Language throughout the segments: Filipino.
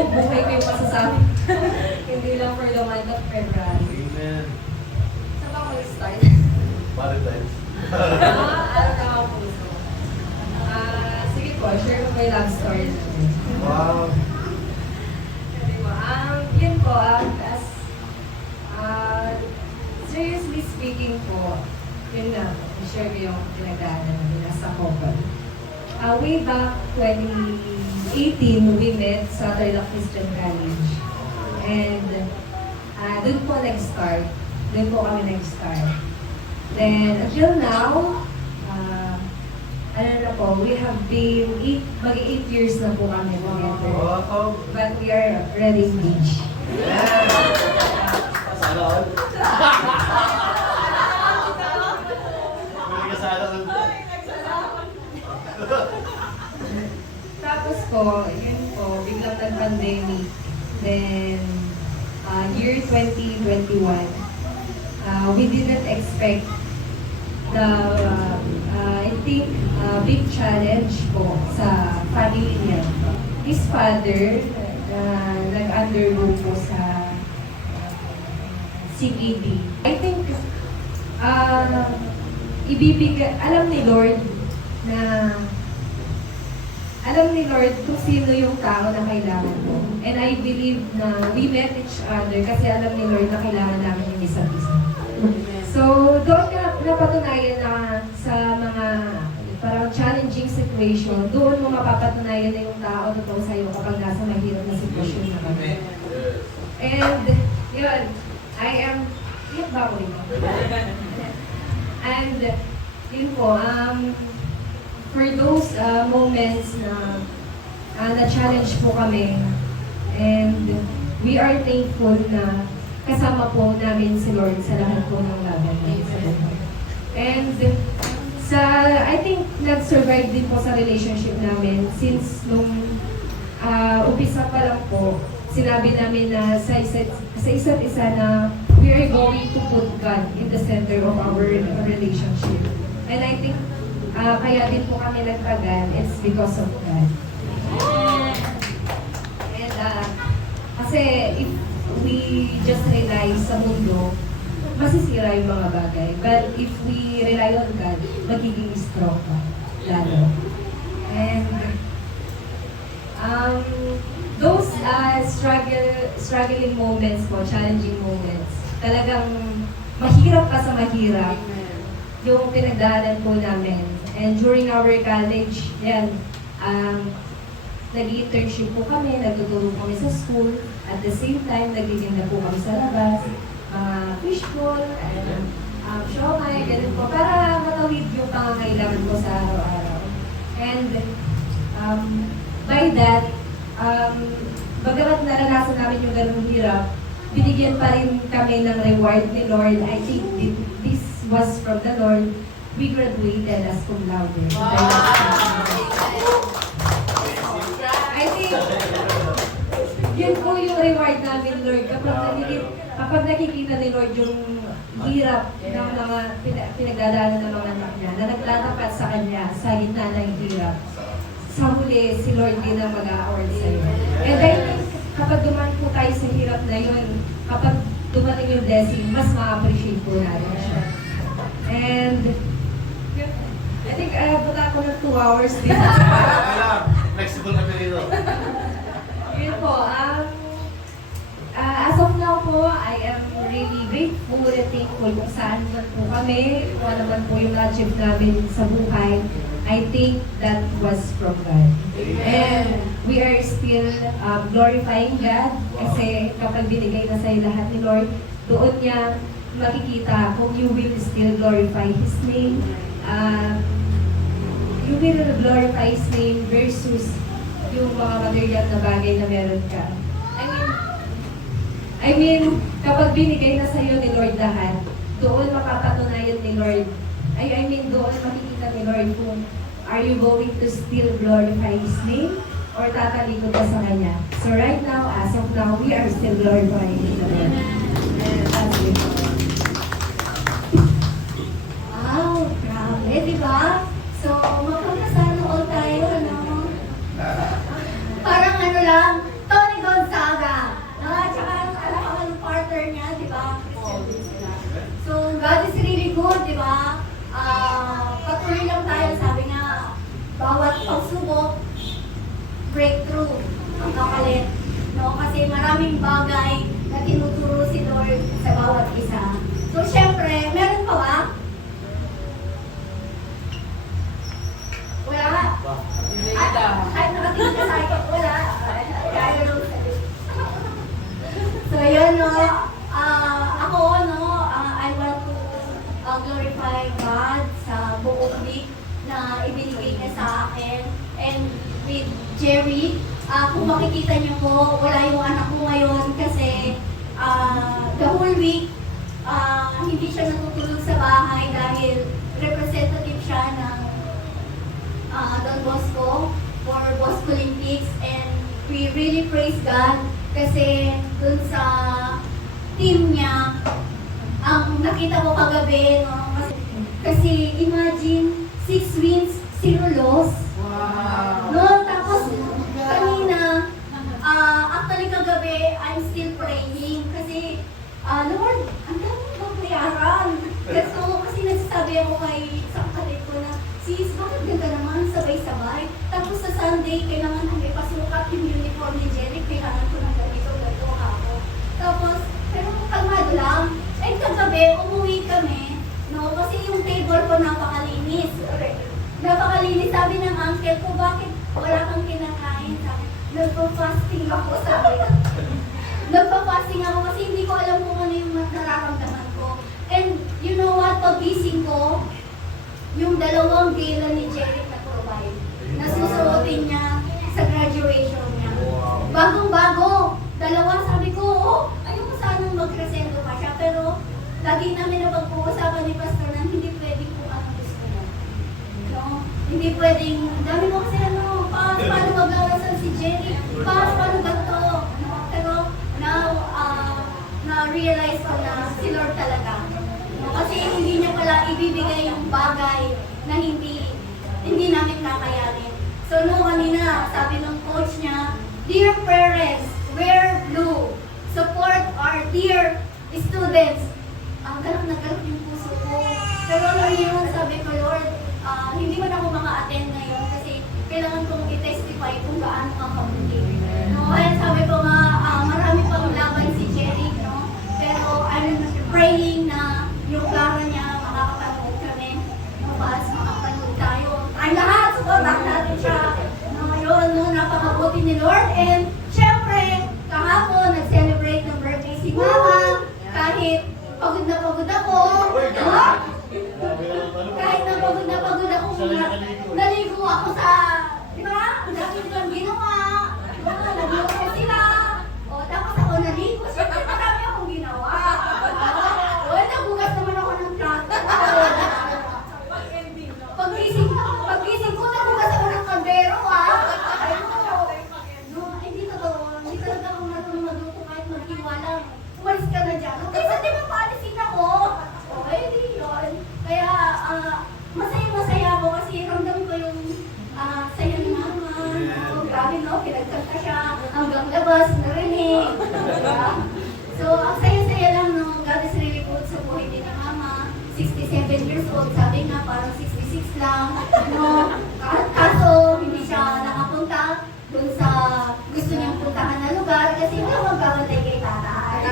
buong buhay ko yung masasabi. Hindi lang for the month of February. Amen. Saan ba ako mag-start? Valentine's. Ano na ako puso? Sige po, share ko may love story namin. Wow. Diba? Yun po, as seriously speaking po, yun na, i-share ko yung pinagdaanan namin as a couple. Way back 2018, we met sa Tarlac Christian College. And doon po nag-start. Doon po kami nag-start. Then, until now, ano na po, we have been 8 years na po kami together. Wow. But we are already engaged. Sana all. May kasala all. Tapos po, yun po, biglang nag-pandemic. Then, year 2021, we didn't expect the, I think, big challenge po sa family niya. His father, nag-undergo po sa CPD. I think, alam ni Lord kung sino yung tao na kailangan ko. And I believe na we met each other kasi alam ni Lord na kailangan namin yung isa't isa. So, doon ka napatunayan na sa mga parang challenging situation, doon mo mapapatunayan na yung tao totoo sa'yo kapag nasa mahirap na sitwasyon na kami. And, yun, iyak ba ako rin? And, yun po, for those moments na na-challenge po kami, and we are thankful na kasama po namin si Lord sa lahat po ng laban namin sa buhay. And I think nag-survive din po sa relationship namin since nung umpisa pa lang po, sinabi namin na sa isa't isa na we are going to put God in the center of our relationship. And I think kaya din po kami nagtagal, it's because of God. And kasi if we just rely sa mundo, masisira yung mga bagay. But if we rely on God, magiging strong ka lalo. And those struggling moments po, challenging moments, talagang mahirap pa sa mahirap yung pinagdaanan po namin. And during our college, yan, nag-internship po kami, nagtuturo kami sa school. At the same time, nagtitinda po kami sa labas, fishbowl, siomay, ganun po, para matawid yung pangangailangan ko sa araw-araw. And by that, bagamat naranasan namin yung ganung hirap, binigyan pa rin kami ng reward ni Lord. I think this was from the Lord. We graduated as cum laude. I think yun po yung reward namin, Lord. Kapag nakikita ni Lord yung hirap ng mga pinagdadaanan ng mga anak niya, na naglatapat sa Kanya sa gitna ng hirap, sa huli, si Lord din ang mag-a-award sa'yo. And I think kapag dumaan po tayo sa hirap na yun, kapag dumating yung blessing, mas ma-appreciate po natin siya. And I think bata ako ng 2 hours din. Flexible kami dito. Yun po, as of now po, I am really grateful and thankful kung saan man po kami, kung ano man po yung na-achieve namin sa buhay. I think that was from God. And we are still glorifying God kasi kapag binigay na sa'yo lahat ni Lord, doon niya makikita kung you will still glorify His name. You will glorify His name versus yung mga material na bagay na meron ka. I mean, kapag binigay na sa'yo ni Lord lahat, doon mapapatunayan ni Lord. I mean, doon makikita ni Lord kung are you going to still glorify His name or tatalikod ka sa Kanya. So right now, as of now, we are still glorifying the Lord. And that's it. Wow, grabe, di ba? So, magpapasano all tayo, ano? Parang ano lang, Tony Don daming bagay na tinuturo si Lord sa bawat isa. So, syempre, meron pa ba? Wala. Kahit nakatingin ka sa akin, wala. Kaya lang sa'yo. So, yun, no. Ako, no, I want to glorify God sa buong week na ibinigay niya sa akin. And with Jerry, kung makikita niyo po, wala yung anak ko ngayon kasi the whole week, hindi siya natutulog sa bahay dahil representative siya ng Don Bosco for Bosco Olympics, and we really praise God kasi dun sa team niya, ang nakita ko kagabi, no, kasi imagine 6 wins, 0 loss. Wow! No, tapos kanina, actually kagabi, I'm still praying kasi, Lord, ang daming babayaran. Kasi nagsasabi ako kay isang kalit ko na, sis, bakit ganda naman sabay-sabay? Tapos sa Sunday, kailangan may pasukat yung uniform ni Jerry, kailangan ko ng ganito ako. Tapos, pero kalmado lang. Eh kagabi, umuwi kami, no, kasi yung table ko napakalinis. Napakalinis, sabi ng uncle ko, bakit wala kang kinakain? Sabi, nagpa-fasting ako, sabi. Nagpa-fasting ako kasi hindi ko alam kung ano yung nararamdaman ko. And you know what, pagising ko, yung 2 gala ni Jerry na provide, na susuotin niya sa graduation niya. Bagong-bago, 2, sabi ko, ayoko sanang magresendo pa siya, pero lagi namin na pag-uusapan ni Pastor na hindi pwedeng kung ano gusto niya. No? Hindi pwedeng, dami mo kasi paano maglawasan si Jerry, paano ganito. No? Pero now, na-realize ko na si Lord talaga. No? Kasi hindi niya pala ibibigay yung bagay na hindi namin kakayanin. So no, kanina, sabi ng coach niya, dear parents, wear blue. Support our dear students. Galak na galak yung puso ko. Pero ano yun, sabi ko, Lord, hindi man ako maka-attend ngayon kasi kailangan kong i-testify kung gaano ang kabuti. No? Kaya sabi ko nga, marami pang laban si Jerry, no? Pero I'm praying na yung Clara niya, makakapanood kami. No? Mas makapanood tayo. Ay lahat, supportan natin siya. No? Yun, no? Napakabuti ni Lord. And syempre, kahapon, nag-celebrate ng birthday si Mama. Kahit pagod na pagod ako. Kahit na pagod ako, naligo ako sa, di ba? Ang dami nilang ginawa. Naligo ko sila. O, tapos ako naligo. Siyempre, marami akong ginawa. O, nagugas naman ako ng plato. Pagkising ko, nagugas ako ng kaldero, No, hindi totoo. Hindi talaga ako marunong magluto kahit maghiwala. Umalis ka na dyan. Okay, sa di ba paalisin ako? Okay, di yun. Kaya, masaya-masaya ako kasi ramdam ko yung saya ni Mama. No? Grabe, no? Pinagkanta siya hanggang labas, narinig. Diba? So, ang saya-saya lang, no? God is really good sa buhay din ni Mama. 67 years old, sabi nga, parang 66 lang. No? Kaso, hindi siya nakapunta dun sa gusto niyang puntahan na lugar kasi wala magbabantay kay tatay.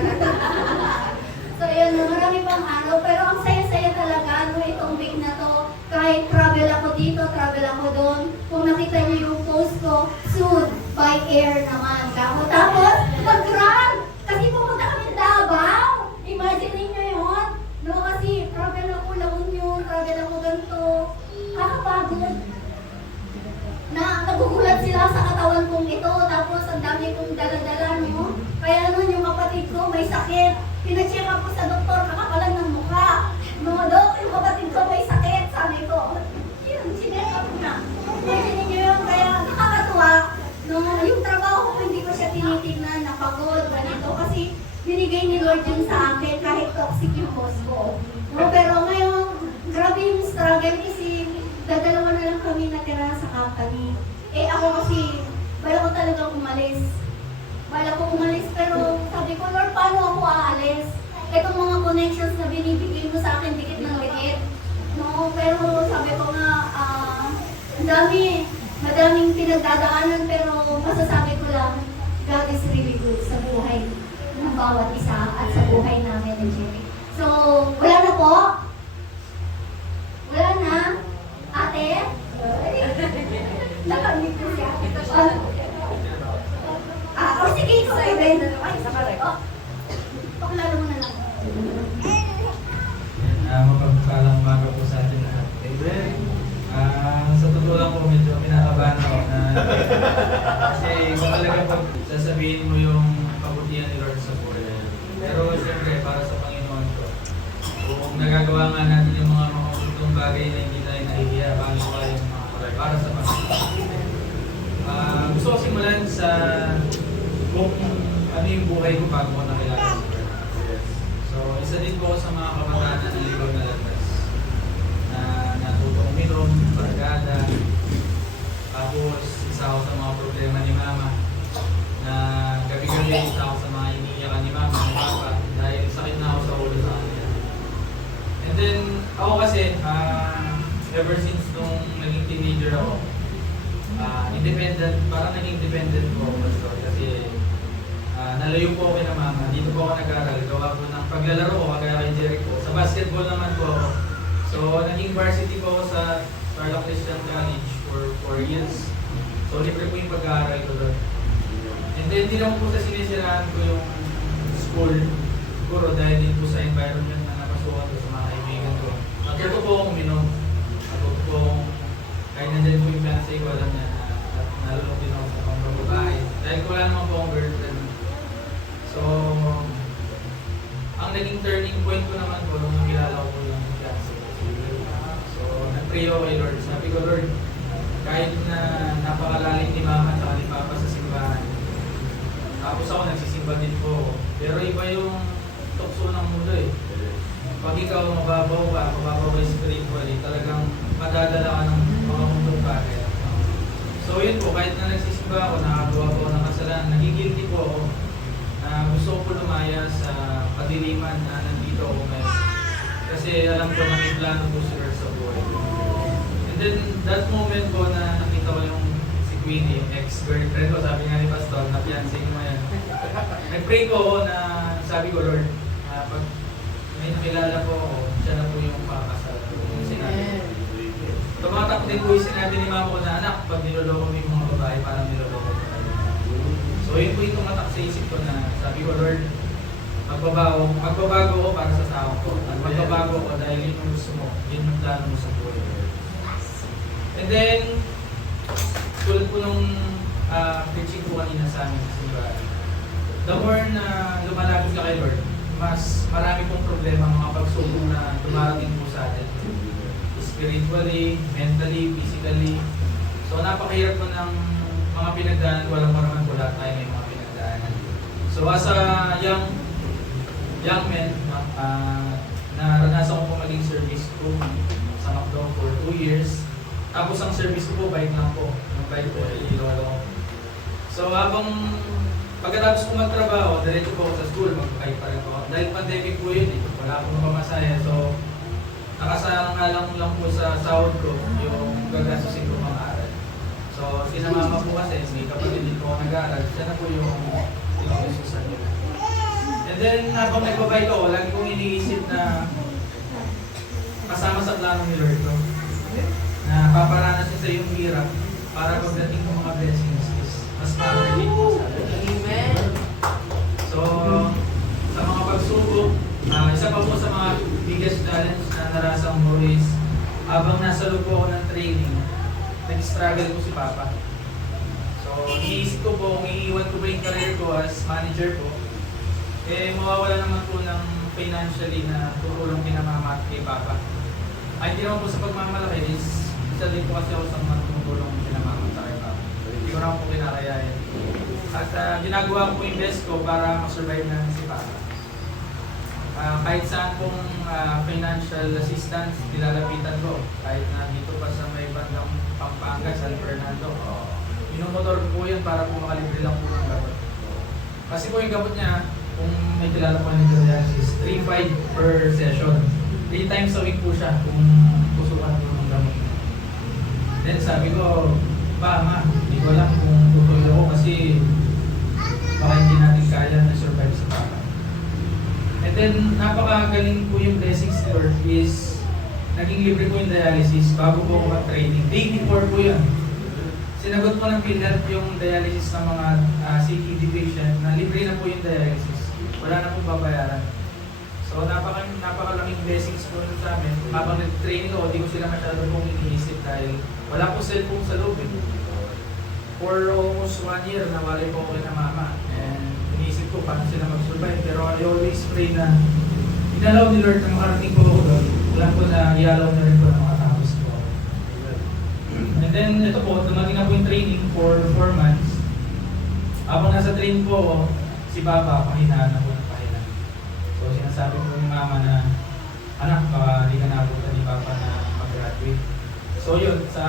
So yun, marami pang araw, pero ang saya-saya talaga no, itong week na to. Kahit travel ako dito, travel ako doon. Kung nakita niyo yung post ko, soon, by air naman. Tapos, mag-run! Kasi pumunta kami Davao. Imagine niyo yun. No, kasi travel ako La Union, travel ako ganito. Kakapagod. Nagugulat sila sa katawan kong ito, tapos ang dami kong dala-dala, no? Kaya nun, yung kapatid ko may sakit. Pina-check up ko sa doktor, kakapalan ng mukha. No, Dok, yung kapatid ko may sakit. Sabi ko, yun, chinek up na. Imagine niyo yun, kaya nakakatuwa. No, yung trabaho ko, hindi ko siya tinitignan, napagod, ganito. Kasi binigay ni Lord yun sa akin, kahit toxic yung boss ko. No, pero ngayon, grabe yung struggle kasi dadalawa na lang kami natira sa company. Eh ako kasi, bala ko talaga umalis. Pero sabi ko, Lord, paano ako aalis? Itong mga connections na binibigay mo sa akin, dikit ng dikit. No, pero sabi ko nga, madaming pinagdadaanan, pero masasabi ko lang, God is really good sa buhay bawat isa at sa buhay namin ni Jerry. So, wala na po? Wala na? Ate? Nakamit ko siya. Sige, ikaw rin. Pakilala mo na lang. Mapagpalang umaga po sa atin lahat. Amen. Sa totoo lang po, medyo kinakabahan ako na kasi kung talaga pag sasabihin mo yung kabutihan ni Lord sa buhay. Pero siyempre, para sa Panginoon ko, kung nagagawa nga natin yung mga makakutong bagay na hindi tayo nahihiya, paano pa yung mga para sa Panginoon. Gusto ko simulan sa kung ano yung buhay ko bago ko nakilala si Lord. So, isa din po ako sa mga kabataan na nalibag na landas. Na natutong uminom, bargada. Tapos, isa ako sa mga problema ni Mama. Na gabi-gabi, isa ako sa mga iniiyakan ni Mama, ni Papa. Dahil sakit na ako sa ulo sa kanila. And then, ako kasi, ever since nung naging teenager ako, independent, parang naging independent po ako. Kasi, nalayo po ako kay na Mama. Dito po ako nag-aaral. Gawa po ng paglalaro ko, kagaya kay Jericho. Sa basketball naman po ako. So, naging varsity po ako sa Tarlac Christian College for 4 years. So, libre po yung pag-aaral ko doon. And then, hindi naman po sa sinisiraan ko yung school. Siguro dahil din po sa environment na napasukan ko sa mga kaibigan ko. Natuto po akong uminom. Natuto po akong, kahit nandiyan po yung fiancé ko, alam niya na nalulong din ako sa mga babae. Dahil wala naman po akong girlfriend. So, ang naging turning point ko naman po nung nakilala ko po yung fiancé. So, nag-pray ako kay Lord. Sabi ko, Lord, kahit na napakalalim ni Mama at ni Papa sa simbahan, tapos ako nagsisimba din po. Pero iba yung tukso ng mundo eh. Pag ikaw mababaw ka spiritually, talagang madadala ka ng mga mundong bagay. So yun po, kahit na nagsisimba ako, nakagawa po ako ng kasalanan, nagigilty po ako na gusto ko po lumaya sa kadiliman na nandito ako ngayon. Kasi alam ko na may plano po si Lord sa buhay. And then, that moment po na nakita ko yung si Queenie, yung ex-girlfriend ko, sabi nga ni Pastor, na fiancé ko ngayon. Nag-pray ko ako na sabi ko, Lord, pag may nakilala po ako, siya na po yung pakasal. Yung sinabi ko. Tumatak din po yung sinabi ni Mama ko na, anak, pag niloloko mo yung mga babae, parang niloloko mo tayo. So yun po yung tumatak sa isip ko na sabi ko, Lord, magbabago ko para sa tao ko. At magbabago ko dahil yun yung gusto mo, yun yung plano mo sa buhay. And then, tulad po nung preaching ko kanina sa amin sa simbahan, the more na lumalapit ka kay Lord, mas marami pong problema, mga pagsubok na dumarating po sa atin. Spiritually, mentally, physically. So napakahirap po ng mga pinagdaanan, walang paraman po lahat tayo may mga pinagdaanan. So as a young man, naranasan ko po maging service crew sa McDo for 2 years. Tapos ang service ko po, bike lang po. Yung bike po, ililolo ko. So habang pagkatapos ko magtrabaho, diretso po ako sa school, mag-bike pa rin po ako. Dahil pandemic po yun eh, wala akong mapamasaya. So nakasalang lang po sa sahod ko yung gagastusin ko mag-aaral. So sinamama po kasi, may kapatid din po ako nag-aaral, siya na po yung inususan niyo. And then habang nagbabike ako, lagi kong iniisip na kasama sa plano ni Lord ko. Na paparanas siya sa iyong hirap para pagdating ng mga blessings is mas ma-relate mo sa atin. Amen. So, sa mga pagsubok, isa pa po sa mga biggest challenge na narasang mo is habang nasa loob po ako ng training, nag-struggle po si Papa. So, iniisip ko po, kung iiwan ko ba yung career ko as manager po, eh mawawala naman po ng financially na tutulong kinamama kay Papa. Ay, hindi naman po sa pagmamalaki is isa din po kasi ako sa mga tumutulong kinamama sa kay Papa. Hindi ko naman po kinakayahin. At ginagawa ko po yung best ko para masurvive na si Papa. Kahit saan pong financial assistance, nilalapitan ko. Kahit na dito pa sa may bandang Pampanga, San Fernando. Minumotor ko po yan para po makalibre lang po ng gamot. Kasi po yung gamot niya, kung may kilala po nito yan, is 3.5 per session. 3 times a week po siya kung pusukan po ng gamot. Then sabi ko, Ma, hindi ko alam kung tutuloy ako kasi baka hindi natin kaya na survive sa Papa. then, napakagaling po yung blessings ni Lord is naging libre po yung dialysis bago po ako mag-training. Day before po yun. Sinagot ko ng PhilHealth yung dialysis ng mga CKD patient na libre na po yung dialysis. Wala na po babayaran. So napakalaking blessings po nun sa amin. Habang nag-training ako, di ko sila masyado pong iniisip dahil wala po cellphone sa loob eh. For almost 1 year, nawalay po ako kay na mama. And iniisip ko paano sila mag-survive. Pero I always pray na inalaw ni Lord na makarating po ako doon. Wala po na ialaw na rin po na makatapos po ako. And then ito po, dumating na po yung training for 4 months. Habang nasa training po ako, si Papa, pahinaan na po ng pahinaan. So sinasabi po ni Mama na, anak, baka hindi ka naabutan ni Papa na mag-graduate. So yun, sa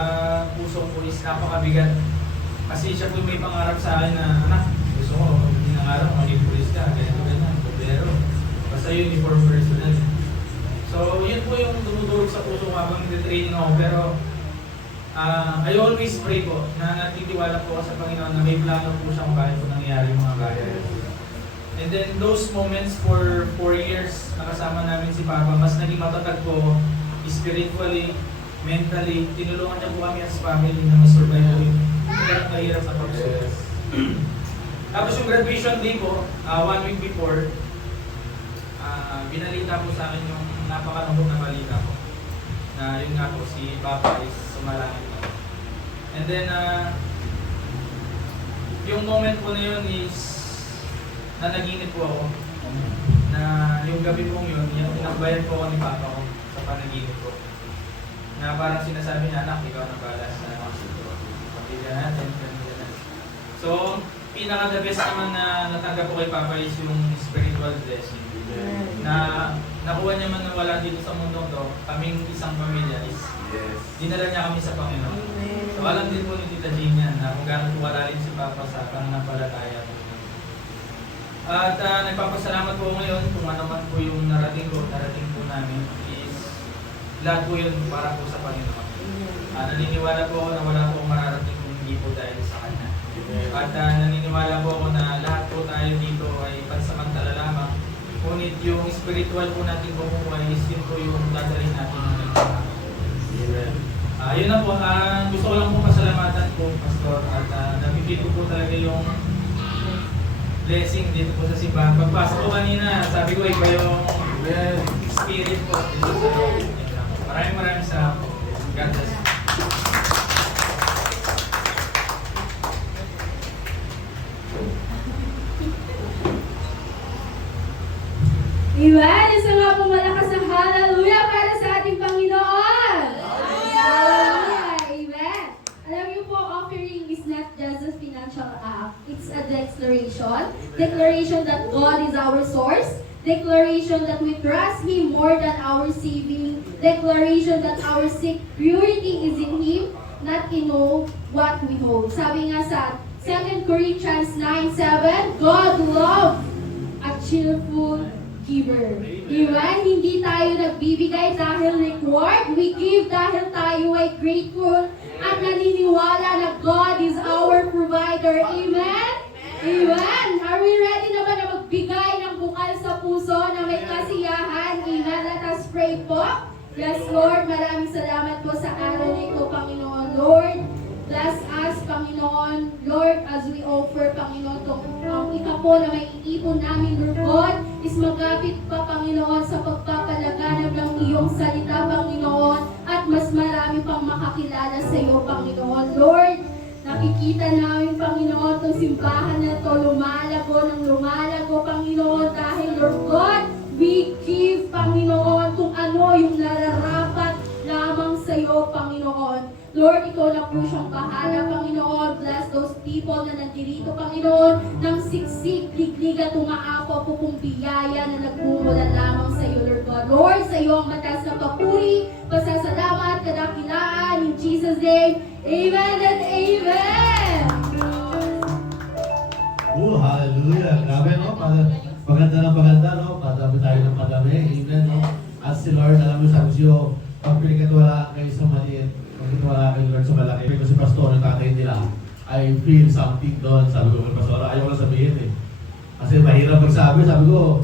puso ko is napakabigat. Kasi siya po may pangarap sa akin na, anak, gusto ko, hindi nangarap, maging pulis ka, ganyan, bombero. Basta uniform personnel. So yun po yung dumudurog sa puso ko habang nag-training ako. Pero I always pray po na natitiwala po ako sa Panginoon na may plano po siya kung bakit po nangyayari yung mga bagay. And then those moments for 4 years nakasama namin si Papa, mas naging matatag po spiritually, mentally. Tinulungan niya po kami as family na mas-survive po yung mahirap na pag-survive. Tapos yung graduation day po, 1 week before, binalita po sa akin yung napakalambot na balita po. Na yun nga po, si Papa is sumalangit na. And then, yung moment po na yun is na naginip po ako. Na yung gabi pong yun, yung pinakbayan po ako ni Papa ko sa panaginip ko. Na parang sinasabi niya, anak, ikaw na balas na pamilya natin, pamilya natin. So, pinaka-the best naman na natanggap ko kay Papa is yung spiritual blessing. Na nakuha niya man na wala dito sa mundo to, kaming isang pamilya is dinala niya kami sa Panginoon. So alam din po ni Tita Jean yan na kung gano'n po wala rin si Papa sa pananampalataya po. At nagpapasalamat po ngayon kung ano man po yung narating po namin is lahat po yun para po sa Panginoon. Naniniwala po ako na wala po mararating kung hindi po dahil sa Kanya. At naniniwala po ako na lahat po tayo dito ay pansamantala lamang. Ngunit yung spiritual po natin kumukuha is yun po yung dadalhin natin ng nagpapakain. Yun na po, gusto ko lang po pasalamatan po, Pastor, at nabibig ko po talaga yung blessing dito po sa simbahan. Pagpasok ko kanina, sabi ko iba yung spirit po dito sa loob. Maraming salamat. God bless. Amen! Isa nga po malakas ang hallelujah para sa ating Panginoon! Hallelujah! Amen! Alam niyo po, offering is not just a financial act. It's a declaration. Declaration that God is our source. Declaration that we trust Him more than our saving. Declaration that our security is in Him, not in what we hold. Sabi nga sa 2 Corinthians 9:7, God loves a cheerful giver. Diba? Hindi tayo nagbibigay dahil reward. We give dahil tayo ay grateful at naniniwala na God is our provider. Amen? Amen? Are we ready naman na magbigay ng bukal sa puso na may kasiyahan? Amen? Let us pray po. Yes, Lord. Maraming salamat po sa araw na ito, Panginoon. Lord, bless us, Panginoon. Lord, as we offer, Panginoon, ang ikapo na may iipon namin, Lord God, is magapit pa, Panginoon, sa pagpapalaganap ng iyong salita, Panginoon, at mas marami pang makakilala sa iyo, Panginoon. Lord, nakikita namin, Panginoon, itong simbahan na ito, lumalago, Panginoon, dahil, Lord God, we give, Panginoon, kung ano yung nararapat lamang sa iyo, Panginoon. Lord, ikaw na po siyang bahala, Panginoon. Bless those people na nandirito, Panginoon, ng siksik, liglig at umaapo po kong biyaya na nagmumula lamang sa iyo, Lord God. Lord, sa iyo ang mataas na papuri, pasasalamat, kadakilaan, in Jesus' name, amen and amen! Hallelujah! Grabe, no? Maganda, no? Padami tayo ng padami. Amen, no? At si Lord, alam mo, sabi siyo, pag pinagkatiwalaan kayo sa maliit, pagkatiwalaan kayo, Lord, sa malaki. Pero si Pastor, ang tatay nila, I feel something doon. Sabi ko, Pastor, ayaw ko lang sabihin eh. Kasi mahirap magsabi. Sabi ko,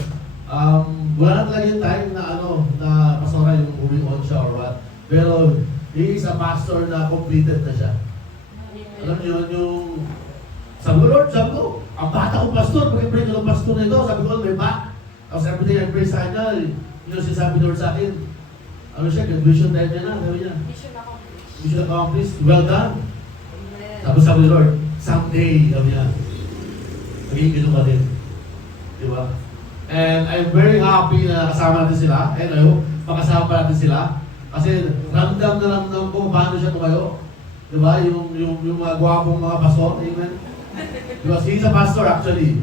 wala na talaga yung time na na pastora yung moving on siya or what. Pero, he is a pastor na completed na siya. Alam niyo, yung sabi ko, Lord, ang bata kong pastor, pag-pray ko ng pastor na ito, sabi ko, may back. Tapos everything I pray sa kanya, yung sinasabi Lord sa akin, ano siya, graduation time niya na, sabi niya. Mission accomplished, well done. Sabi ni Lord, someday, sabi niya, magiging gano'n ka din. Di ba? And I'm very happy na kasama natin sila. And I hope makasama pa natin sila. Kasi ramdam na ramdam ko paano siya tumayo. Di ba? Yung mga gwapong mga pastor. Amen? Because he's a pastor actually.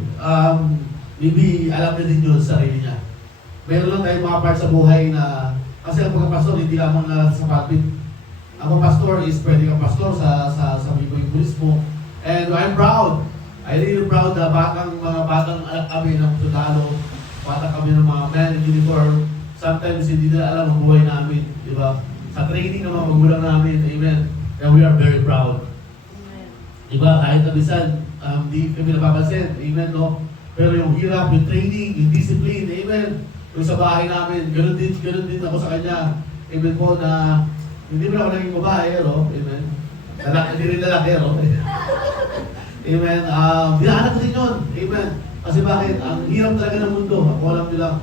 Maybe alam na din yun sa sarili niya. Meron lang tayong mga part sa buhay na kasi ang pagkapastor hindi lamang na sa pulpit. Ang pastor is pwede kang pastor sa pulis mo. And I'm proud. I'm really proud na mga batang anak kami ng sundalo, bata kami ng mga men in uniform. Sometimes hindi nila alam ang buhay namin, di ba? Sa training ng mga magulang namin, amen. And we are very proud. Di ba? Kahit na bisan, di kami napapansin, amen, no? Pero yung hirap, yung training, yung discipline, amen. Yung sa bahay namin, ganun din ako sa kanya. Amen po na hindi mo na ako naging babae, no? Amen. Hindi rin lalaki, no? Amen. Dinahanap ko din yun. Amen. Kasi bakit? Ang hirap talaga ng mundo. Ako alam nyo lang.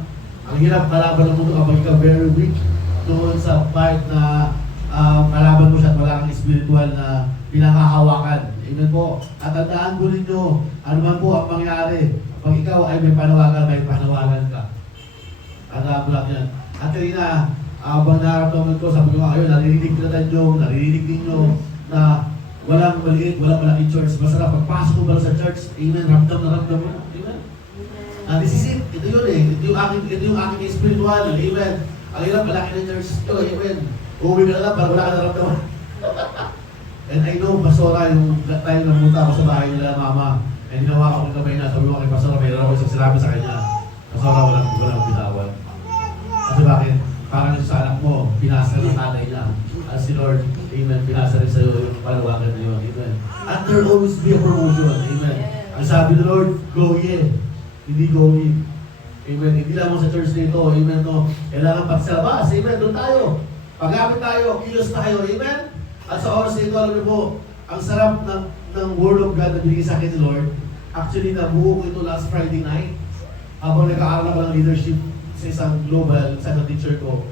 Ang hirap kalaban ng mundo kapag ikaw very weak doon sa part na kalaban mo siya at wala kang spiritual na pinakahawakan. Amen po. At tandaan ko ninyo, ano man po ang mangyari. Kapag ikaw ay may panawagan ka. Tandaan ko lang yan. At kanina, habang nararamdaman ko, sabi ko nga kayo, naririnig ninyo na walang maliit, walang malaking church. Masarap, pagpasok mo pala sa church, amen, ramdam na ramdam mo. Amen. This is it. Ito yun eh. Ito yung aking spiritual. Amen. Ang hirap, malaki ng church. Ito, amen. Uuwi ka na lang para wala ka na ramdaman. And I know, Pastora, yung tayo namunta ako sa bahay nila, Mama. And hinawa ko ng kamay na, sabi ko kay Pastora, mayroon ako isang sinabi sa kanya. Pastora, walang bitawan. Kasi bakit? Parang sa anak mo, pinasa ng tatay niya. As si Lord, amen, pinasa rin sa'yo yung palawagan na yun, amen. And there will always be a promotion, amen. Ang sabi ng Lord, go ye, hindi go ye. Amen, hindi lamang sa church dito, amen, no. Kailangan pati sa labas, amen, doon tayo. Paggamit tayo, kilos tayo, amen. At sa oras nito, alam niyo po, ang sarap ng Word of God na binigay sa akin ni Lord. Actually, nabuo ko ito last Friday night. Habang nag-aaral ako ng leadership sa isang global, sa isang teacher ko.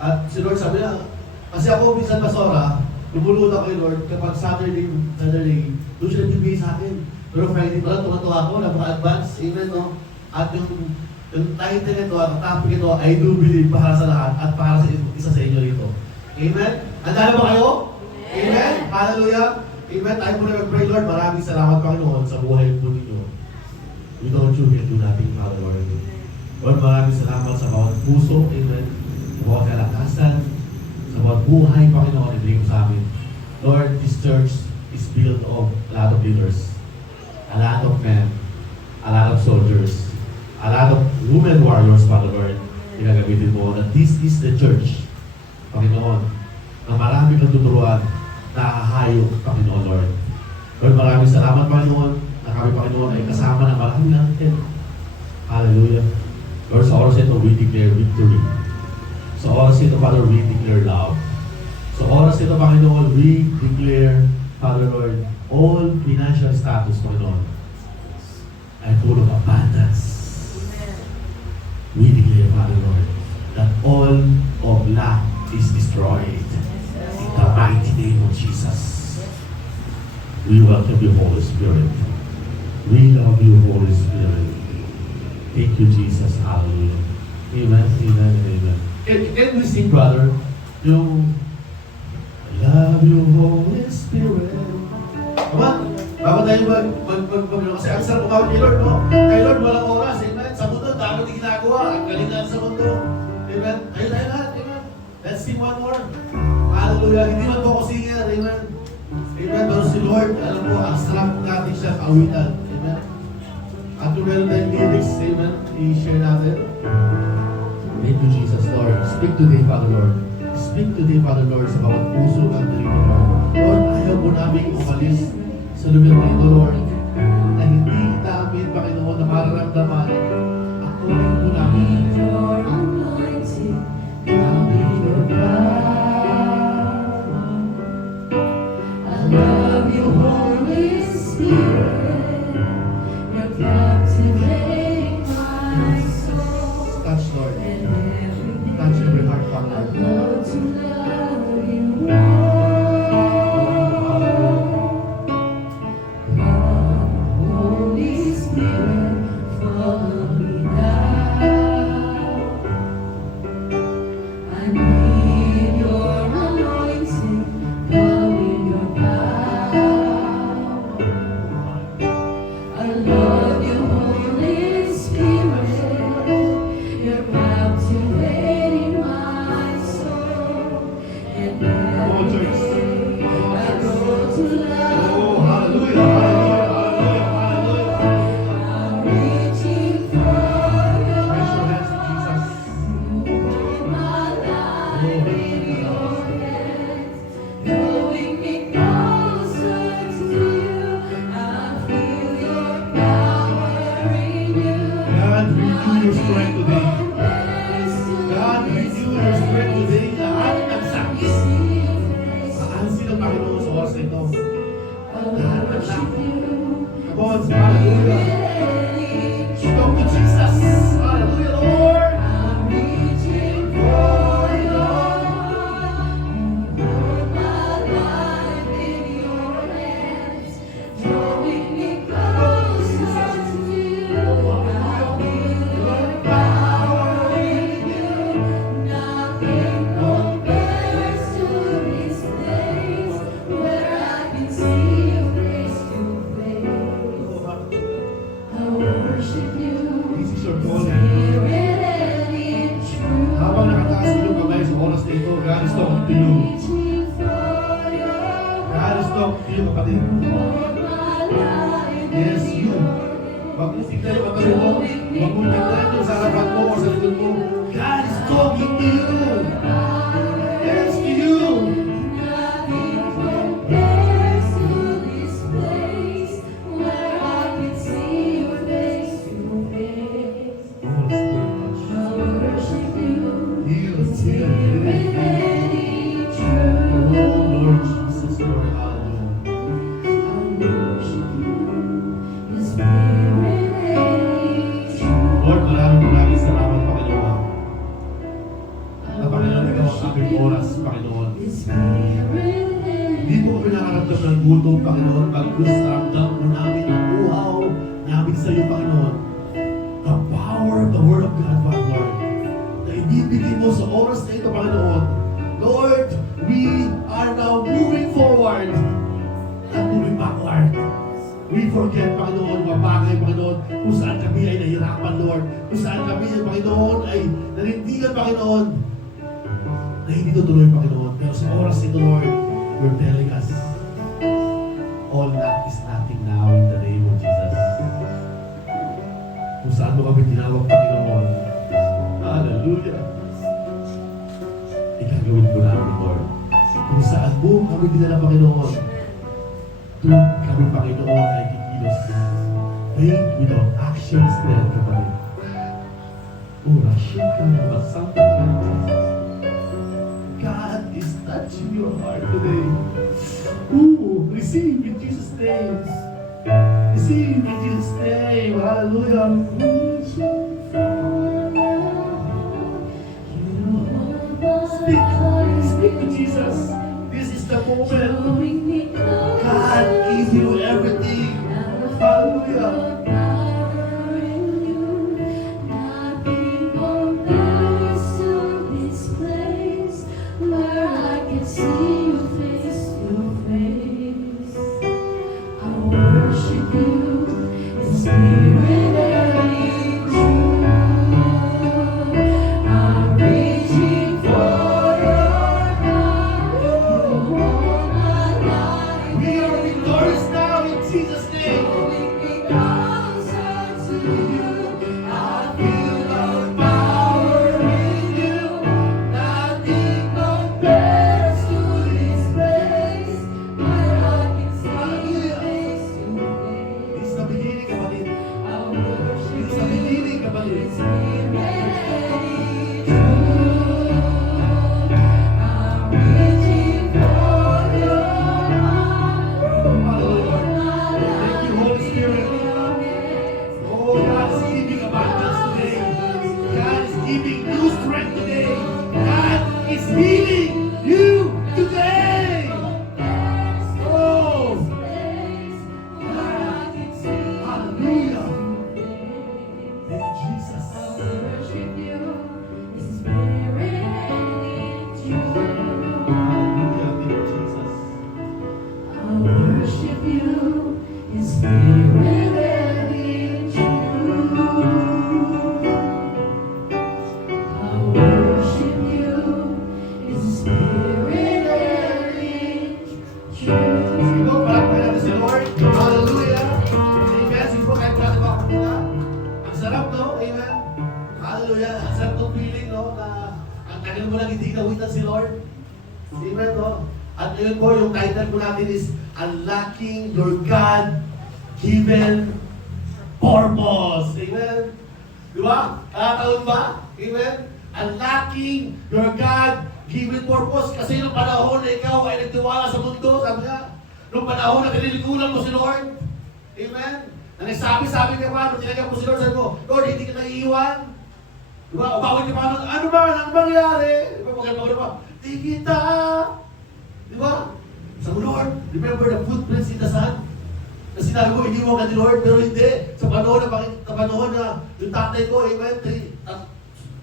At si Lord sabi niya, kasi ako minsan Pastora, lumulunod ako kay Lord kapag Saturday, doon siya nagbibigay sa akin. Pero Friday pala, tumatawa ako, napaka-advance, amen, no? At yung title nito, at ang topic ito, I do believe para sa lahat at para sa isa sa inyo rito. Amen? Handa ba kayo? Amen? Hallelujah? Amen? Tayo muna mag-pray, Lord. Maraming salamat, Panginoon, sa buhay po ninyo. Without you, we can do nothing, Father, Lord. Lord, maraming salamat sa bawat puso, amen, sa bawat kalakasan, sa bawat buhay, Panginoon, ibigay mo sa amin. Lord, this church is built of a lot of leaders, a lot of men, a lot of soldiers, a lot of women warriors, Father Lord, pinagamitin mo that this is the church, Panginoon, na marami kang tuturuan, nakahayok, Panginoon, Lord. Lord, maraming salamat, Panginoon, na kami, Panginoon, ay kasama ng marami natin. Hallelujah. Lord, sa oras ito, we declare victory. Sa oras ito, Father, we declare love. Sa oras ito, Panginoon, we declare, Father Lord, all financial status, Panginoon, ay full of abundance. We declare, Father Lord, that all of lack is destroyed. In the mighty name of Jesus. We welcome you, Holy Spirit. We love you, Holy Spirit. Thank you, Jesus. Hallelujah. Amen, amen, amen. Can we sing, brother? Yung I love you, Holy Spirit. Diba? Bago tayo kasi ang sarap umawag ni Lord, no? Kay Lord, walang oras, amen. Sa mundo, dami din ginagawa. Ang galingan sa mundo. Amen. Ayun tayo lahat, amen. Let's sing one more. Hallelujah. Hindi man po ako singer, amen. Amen. Pero si Lord, alam mo, ang sarap natin siya kawitan. Amen. At kung meron tayong lyrics, amen, i-share natin. Thank you, Jesus, Lord. Speak today, Father Lord. Speak today, Father Lord, sa bawat puso at dito, Lord. Lord, ayaw po namin umalis sa lugar na ito, Lord, na hindi namin, Panginoon, na mararamdaman ang tulong po namin. Come on, church. Oh, hallelujah, hallelujah, hallelujah, hallelujah. Raise your hands to Jesus. God, renew your strength today. God, renew your strength today. Lahat ng sakit. Aansin ang Panginoon sa oras na ito. Lahat ng sakit. Come on, hallelujah. Talk to Jesus. Hallelujah, Lord. This is your calling. Habang nakataas yung kamay sa oras na ito, God is talking to you. God is talking to you, kapatid. Yes, you. Huwag mo tignan yung kapatid mo. Huwag mo tignan yung sa harapan mo o sa likod mo. God is talking to you. Yes, to you. Lord, maraming salamat, Panginoon. Na Panginoon, ikaw ang aming oras, Panginoon. Hindi po kami nakaramdam ng gutom, Panginoon, pagkus ramdam mo namin ang uhaw namin sa iyo, Panginoon. The power of the Word of God, Father Lord, na ibibigay mo sa oras na ito, Panginoon. Lord, we are now moving forward at moving backward. We forget, Panginoon, mga bagay, Panginoon, kung saan kami ay nahirapan, Lord. Kung saan kami, Panginoon, ay nanindigan, Panginoon, na hindi tutuloy, Panginoon. Pero sa oras ito, Lord, you're telling us, all that is nothing now in the name of Jesus. Kung saan mo kami tinawag, Panginoon. Hallelujah. Ikagawin ko namin, Lord. Kung saan mo kami dinala, Panginoon, doon kami, Panginoon, ay kikilos. Faith without action is dead, kapatid. Urashika na masama ka, Jesus. God is touching your heart today. Ooh, receive in Jesus' name. Receive in Jesus' name. Hallelujah. Speak to Jesus. This is the moment. God gives you everything. Hallelujah. We are victorious now in Jesus' name. Tagal mo lang hindi kawitan si Lord. Amen, no? At ngayon po, yung title po natin is Unlocking Your God-Given Purpose. Amen? Di ba? Nakataon ba? Amen? Unlocking your God-given purpose. Kasi nung panahon na ikaw ay nagtiwala sa mundo, sabi nga, nung panahon na kinilikulan mo si Lord, amen? Na nagsabi-sabi ka pa, nung tinagyan mo si Lord, sabi mo, Lord, hindi ka naiiwan. Di ba? O bawal ka pa, ano ba? Ang mangyari? Di ba? Maganda pa, di kita. Di ba? Sabi mo, Lord, remember the footprints in the sand? Kasi sinabi ko, hindi mo ka ni Lord, pero hindi. Sa panahon na yung tatay ko, amen,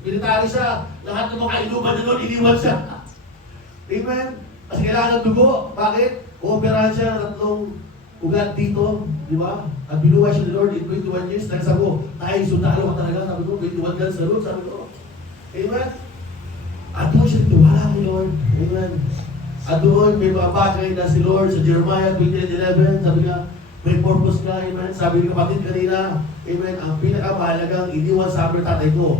military siya, lahat ng mga kainuman na noon, iniwan siya. Amen? Kasi kailangan ng dugo. Bakit? Operahan siya ng tatlong ugat dito, di ba? At binuhay siya ni Lord in 21 years. Dahil sabi ko, tayo, sundalo ka talaga. Sabi ko, 21 guns na Lord. Sabi ko, amen? At doon siya tiwala kay Lord. Amen? At doon, may mga bagay na si Lord sa Jeremiah 28:11. Sabi nga, may purpose ka, amen? Sabi ni kapatid kanina, amen? Ang pinakamahalagang iniwan sa amin tatay ko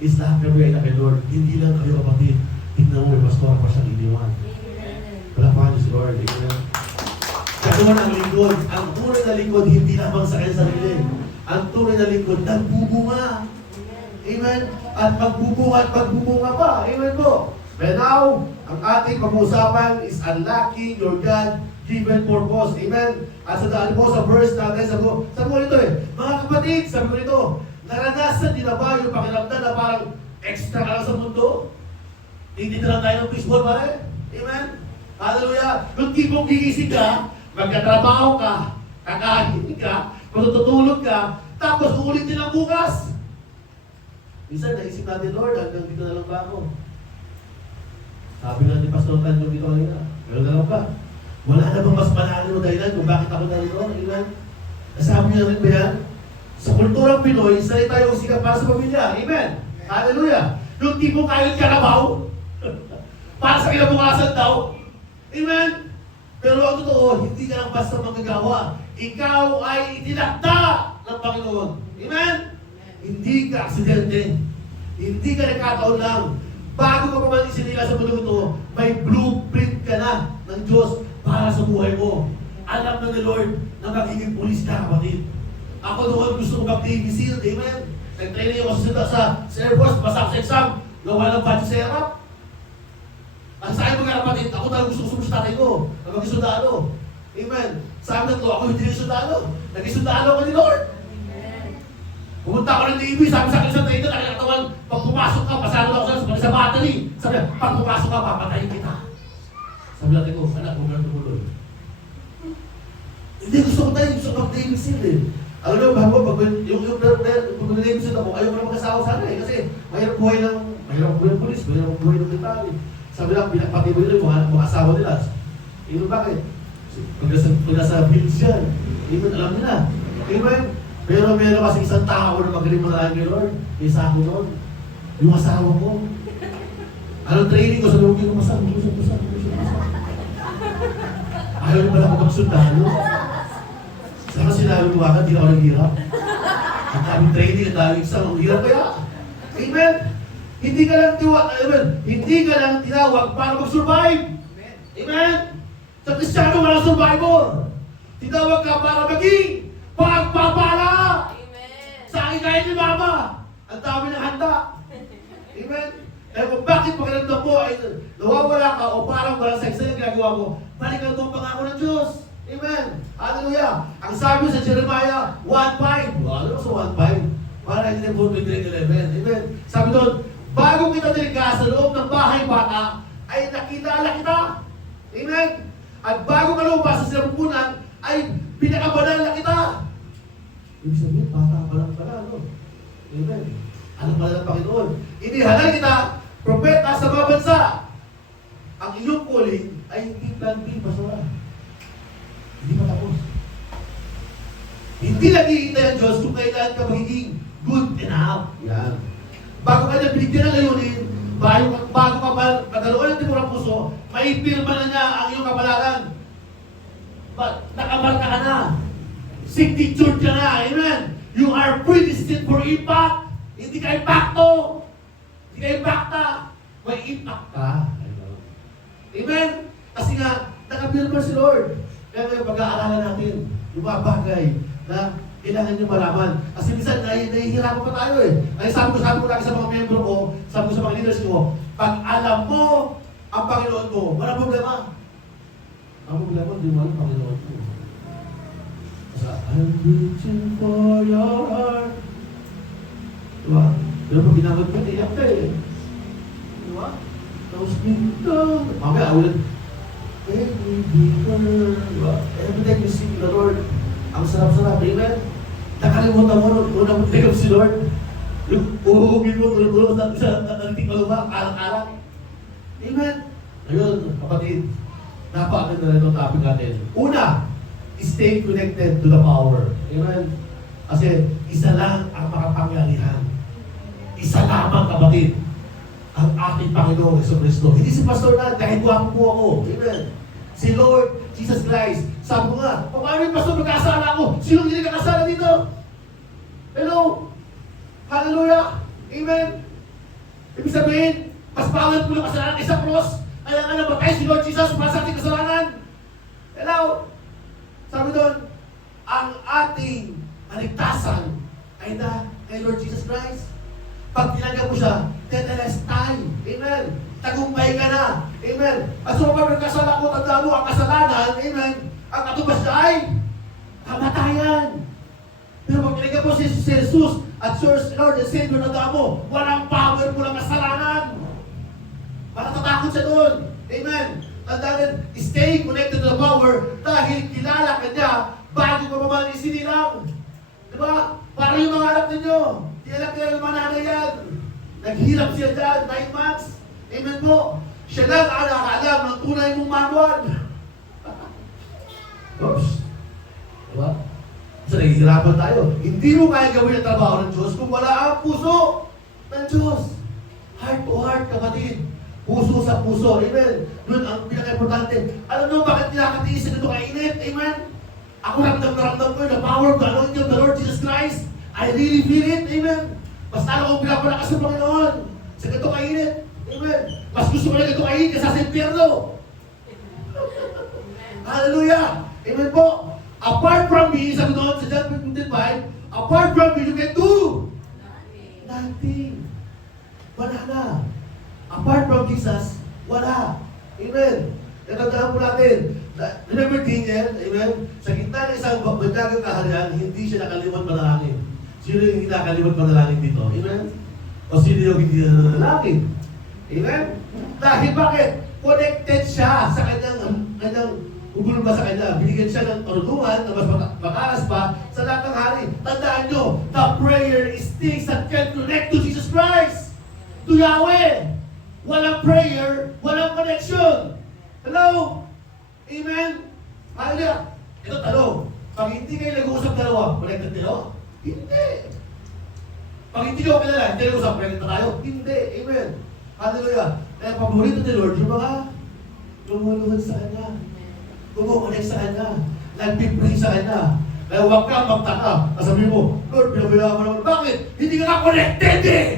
is lahat kami ay na kay Lord. Hindi lang kayo kapatid. Tignan mo, may pastor pa siyang iniwan. Palapakan niyo si Lord. Amen? Katuman ang lingkod. Ang tunay na lingkod, hindi lamang sa kanya sarili. Ang tunay na lingkod, nagbubunga. Amen? At magbubunga pa. Amen po. But now, ang ating pag-uusapan is unlocking your God-given purpose. Amen? At sa daan po sa verse natin, sabi ko nito mga kapatid, sabi ko nito, naranasan din na ba yung pakiramdam na parang extra ka lang sa mundo? Hindi na lang tayo ng baseball pare? Amen? Hallelujah! Yung tipong gigising ka, magkatrabaho ka, kakain ka, matutulog ka, tapos uulitin lang bukas. Minsan naisip natin, Lord, hanggang dito na lang ba ako? Sabi nga ni Pastor Tanyo dito kanina, pero na lang ba? Wala na bang mas malalim o dahilan kung bakit ako narito? Amen? Nasabi niya rin ba yan? Sa kulturang Pinoy, sanay tayo usikat para sa pamilya. Amen? Hallelujah! Yung tipong kahit karabaw, para sa kinabukasan daw. Amen? Pero ang totoo, hindi ka lang basta magagawa. Ikaw ay itinakda ng Panginoon. Amen? Hindi ka aksidente. Hindi ka nagkataon lang. Bago ka pa man isinila sa mundo ito, may blueprint ka na ng Diyos para sa buhay mo. Alam na ni Lord na magiging pulis ka, kapatid. Ako noon gusto ko mag-Navy SEAL, amen? Nag-training ako sa Air Force, pasok sa exam, gawa ng budget sa Erap. Ang sa akin mga kapatid, ako talagang gusto ko sumunod sa tatay ko, na maging sundalo. Amen? Sabi na ito, ako hindi rin sundalo. Naging sundalo ko ni Lord. Pumunta ako ng Navy, sabi sa akin sa trader, nakakatawan, pag pumasok ka, pasalo ako sa battery. Sabi na, pag pumasok ka, papatayin kita. Sabi natin ko, anak, huwag na tumuloy. Hindi, gusto ko tayo, gusto ko mag-Navy SEAL eh. Alam mo, bago, pag Navy SEAL ako, ayaw ko na mag-asawa sana eh. Kasi mahirap buhay ng polis, mahirap buhay ng military. Sabi lang, pinapati mo yun, mga asawa nila. Iyon bakit? Pag nasa bills yan, iyon alam nila. Amen? Pero meron kasi isang tao na magaling manalangin kay Lord. Isa ako noon. Yung asawa ko. Anong training ko? Sabi ko, hindi ko masama. Ayaw niyo pala ako magsundalo. Sana sinabi ko agad, hindi ako naghirap. Ang daming training, ang daming exam, ang hirap kaya. Amen? Hindi ka lang hindi ka lang tinawag para mag-survive. Amen? Sa Kristiyano, walang survivor. Tinawag ka para maging pagpapala. Amen. Sa akin kahit ni Mama, ang dami ng handa. Amen? Kaya kung bakit pakiramdam mo ay nawawala ka o parang walang sex na yung ginagawa mo, balikan mo ang pangako ng Diyos. Amen? Hallelujah. Ang sabi sa Jeremiah 1:5. Ano sa 1:5? Para hindi po 23:11. Amen? Sabi doon, bago kita niligtas sa loob ng bahay bata, ay nakilala kita. Amen? At bago ka lumabas sa sinapupunan, ay pinakabanal na kita. Ibig sabihin, bata pa lang pala, no? Amen? Alam pala ng Panginoon. Inihalal kita, propeta sa mga bansa. Ang iyong calling ay hindi plan B, basura. Hindi matapos. Hindi naghihintay ang Diyos kung kailan ka magiging good enough. Yan. Bago ka na binigyan ng layunin, bago ka pagkaroon ng timurang puso, may pirma na niya ang iyong kapalaran. Nakamarka ka na. Signature ka na. Amen? You are predestined for impact. Hindi ka impacto. Hindi ka impacta. may impact ka. Amen? Kasi nga, nakabuild pa si Lord. Kaya ngayon, pag-aaralan natin yung mga bagay na kailangan nyo malaman. Kasi minsan, nahihirapan pa tayo eh. Ay, sabi ko lagi sa mga membro ko, sabi ko sa mga leaders ko, pag alam mo ang Panginoon mo, wala problema. Ang problema, di mo alam ang Panginoon mo. Kasi, I'm reaching for your heart. Diba? Pero pag ginamit ko, iyak ka eh. Diba? Tapos dito. Mamaya, ulit. Every deeper. Diba? Every time you sing the Lord, ang sarap-sarap. Amen? Nakalimutan mo nun. Una mo take up si Lord. Yung uhugin mo, tulog-tulog sa nagting kaluma, kalang-kalang. Amen? Ayun, kapatid. Napakaganda na itong topic natin. Una, stay connected to the power. Amen? Kasi isa lang ang makapangyarihan. Isa lamang, kapatid, ang ating Panginoong Jesucristo. Hindi si Pastor na, dahil guwapo po ako. Amen. Si Lord Jesus Christ. Sabi ko nga, paano yung Pastor magkasala ako? Sino hindi nakasala dito? Hello? Hallelujah? Amen? Ibig sabihin, mas bawal po ng kasalanan sa cross. Kaya nga namatay si Lord Jesus para sa ating kasalanan. Hello? Sabi doon, ang ating kaligtasan ay na kay Lord Jesus Christ. Pag tinanggap mo siya, tetelestai. Amen. Tagumpay ka na. Amen. At so kapag nagkasala ko, tanda mo ang kasalanan. Amen. Ang katubas niya ay kamatayan. Pero pag tinanggap mo si Jesus at Lord and Savior, tanda mo, walang power mo ng kasalanan. Matatakot siya doon. Amen. Tandaan, stay connected to the power dahil kilala ka niya bago pa naman isinilang. Diba? Para yung mga anak ninyo. Di alam kayo ng mga nanay yan. Naghirap siya dyan, 9 months. Amen po. Siya lang ang nakakaalam ng tunay mong manual. Oops. Diba? Kasi naghihirapan tayo. Hindi mo kaya gawin ang trabaho ng Diyos kung wala ang puso ng Diyos. Heart to heart, kapatid. Puso sa puso. Amen. Doon ang pinaka-importante. Alam nyo bakit kinakatiisin ito kainit? Amen. Ako ramdam ko the power of the anointing of the Lord Jesus Christ. I really feel it. Amen. Mas lalo kong pinapalakas ng Panginoon. Sa ganito kainit. Amen. Mas gusto ko na ganito kainit kaysa sa impyerno. Hallelujah. Amen po. Apart from me, sabi doon sa John 15:5, apart from me, you can do nothing. Wala na. Apart from Jesus, wala. Amen. Natandaan po natin. Remember Daniel, amen? Sa gitna ng isang magdagang kaharian, hindi siya nakalimot manalangin. Sino yung hindi nakalimot manalangin dito? Amen? O sino yung hindi nanalangin? Amen? Dahil bakit? Connected siya sa kanyang ubulong ba sa kanya. Binigyan siya ng karunungan na mas mataas pa sa lahat ng hari. Tandaan nyo, the prayer is things that can connect to Jesus Christ. To Yahweh. Walang prayer, walang connection. Hello? Amen? Hallelujah. Ito tanong. Pag hindi kayo nag-uusap dalawa, connected kayo? Hindi. Pag hindi kayo kilala, hindi kayo usap, connected na tayo? Hindi. Amen. Hallelujah. Kaya paborito ni Lord yung mga lumuluhod sa Kanya. Kumukunik sa Kanya. Nagpipray sa Kanya. Kaya huwag kang magtaka. Sabihin mo, Lord, pinabayaan mo naman. Bakit? Hindi ka na connected eh!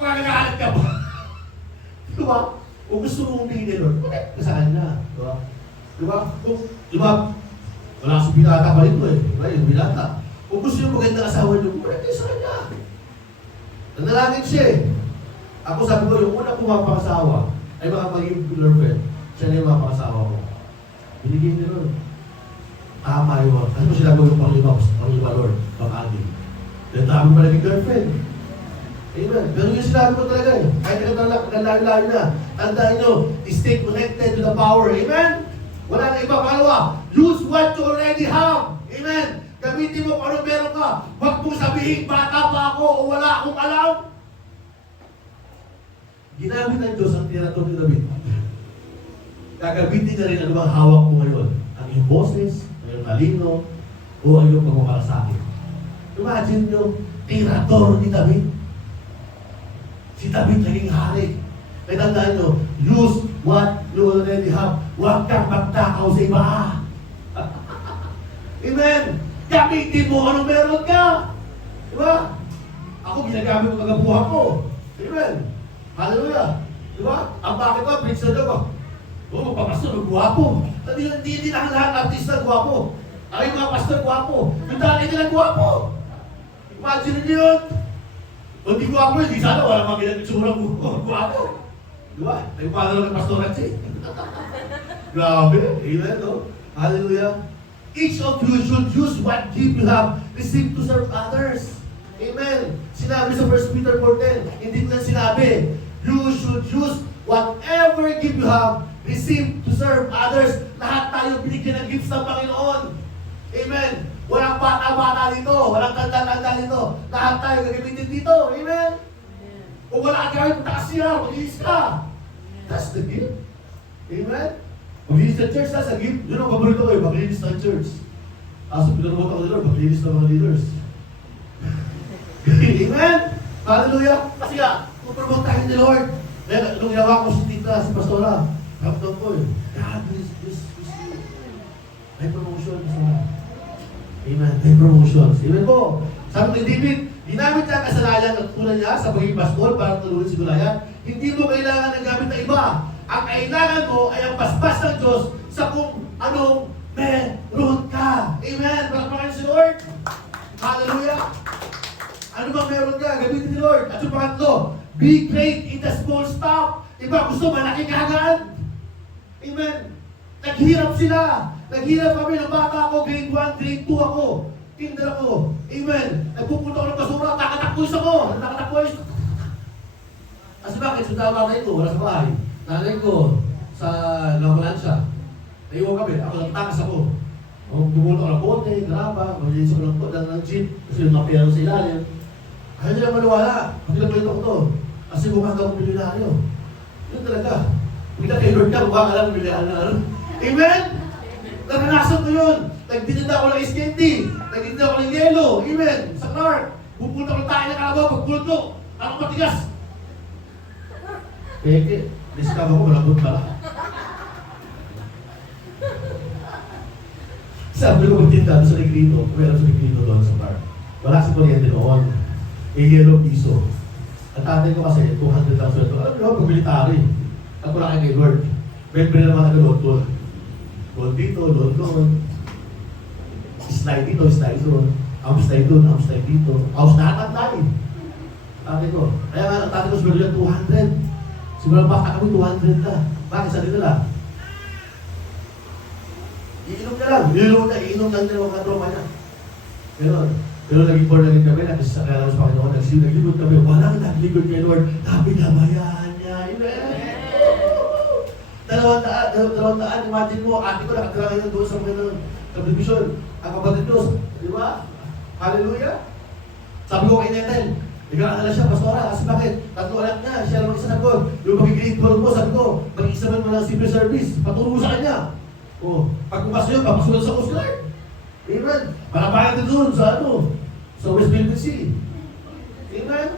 Pagkakahanap ka ba? Diba? Kung gusto mong humingi ni Lord, connect ka sa Kanya. Diba? Diba? Wala sa binata pa rito eh. Diba? Yung binata. Kung gusto yung magandang asawa niyo, connect ka sa Kanya. Nanalangin siya eh. Ako sabi ko, yung una kong mapangasawa ay mga maging girlfriend. Siya na yung mapangasawa ko. Binigyan ni Lord. Tama yun. Ano mo sila gawin pang-lima Lord? Pang-amin. Then tama pa naging girlfriend. Amen. Pero yung sinabi ko talaga eh. Kahit nagkalayo na. Tandaan nyo, stay connected to the power. Amen? Wala na iba. Pangalawa, use what you already have. Amen? Gamitin mo kung ano meron ka. Huwag mong sabihin, bata pa ako o wala akong alam. Ginamit ng Diyos ang tirato ni David. Gagamitin na rin ano bang hawak mo ngayon. Ang iyong boses, ang iyong talino, o ang iyong pagmamalasakit. Imagine nyo, tirator ni David. Si David naging hari. Kaya tandaan nyo, use what you already have. Huwag kang magtakaw sa iba. Amen. Gamitin mo anong meron ka. Diba? Ako ginagamit ko kagabuhan ko. Amen. Hallelujah. Di ba? Ang bakit ko, preach na ko. Oo, papastor, gwapo. Hindi lahat artista gwapo. Ay, mga pastor gwapo. Yung dali nila gwapo. Imagine niyo yun. Kung di gwapo, hindi sana wala mga ginagawa gwapo. Di ba? Ay, paano lang ng pastorat siya. Grabe. Amen, no? Hallelujah. Each of you should use what gift you have received to serve others. Amen. Sinabi sa 1 Peter 4:10, hindi ko yan sinabi. You should use whatever gift you have received to serve others. Lahat tayo binigyan ng gifts ng Panginoon. Amen. Walang bata-bata dito. Walang tanda-tanda dito. Lahat tayo gagamitin dito. Amen. Kung wala ka gawin, taas siya. Mag-iis ka. That's the gift. Amen. Maglinis ng church, that's a gift. Yun ang paborito ko, maglinis ng church. Aso pinarumot ako ni Lord, maglinis ng mga leaders. Amen? Hallelujah! Kasi nga, kung promote tayo ni Lord, kaya nung yawa ko si Tita, si Pastora, ramdam ko eh, God, this, may promotion, Pastora. Amen, may promotions. Amen po. Sabi ni David, ginamit niya ang kasalanan at tulad niya sa pagiging pastor para tulungan si Goliath. Hindi mo kailangan ng gamit na iba. Ang kailangan mo ay ang basbas ng Diyos sa kung anong meron ka. Amen. Palakpakan si Lord. Hallelujah. Ano bang meron ka? Gamitin ni Lord. At yung pangatlo, be great in the small stuff. Iba gusto malaki kagad. Amen. Naghirap sila. Naghirap kami ng bata ako. Grade 1, grade 2 ako. Kinder ako. Amen. Nagpupunta ako ng basura. Takatakboys ako. Takatakboys. Kasi bakit? Sundan ang nanay ko. Wala sa bahay. Nanay ko sa Lamalansya. Naiwan kami. Ako nagtakas ako. Bumulo ako ng bote, graba, malinis ako ng jeep. Kasi yung mga piyano sa ilalim. Ayaw nila maniwala. Pagkilabalito ko to. Kasi mukha daw akong milyonaryo. Yun talaga. Bigla kay Lord ka, mukha ka lang milyonaryo. Amen? Naranasan ko yun. Nagtitinda ako ng iskenti. Nagtitinda ako ng yelo. Amen? Sa Clark. Pupunta ko tayo ng kalabaw. Pagpulot ko. Ako matigas. Peke. Discover ko, malabot pala. Sabi ko magtinda sa Negrito. Meron sa Negrito doon sa park. Wala sa kuryente noon. Yellow piso. Ang tatay ko kasi 200 lang sweldo. Alam nyo, pag-military. At wala kayo kay Lord. Membre naman nag-load doon. Load dito, load doon. Slide dito, slide doon. Arm slide doon, arm slide dito. House na tatay. Tatay ko. Kaya nga, ang tatay ko sweldo yan 200. Siguro baka kami 200 na. Bakit sa nila? Iinom na lang. Iinom lang nila mga tropa niya. Pero naging born again kami, nakasakala sa Panginoon, naglibot kami, walang naglibot kay Lord, nabigabayan niya. Amen! Dalawang daan, imagine mo, ate ko nakatira ngayon doon sa mga subdivision. Ang kapatid ko, di ba? Hallelujah! Sabi ko kay Netel, nagkakala siya, pastora, kasi bakit? Tatlo anak niya, siya lang mag-isa nagod. Yung mag-grade 12 mo, sabi ko, mag-isa man mo ng civil service, paturo mo sa kanya. Pag pumasok yun, papasunan sa Coast Guard. Amen. Malabayan din doon sa sa West Philippine Sea. Amen.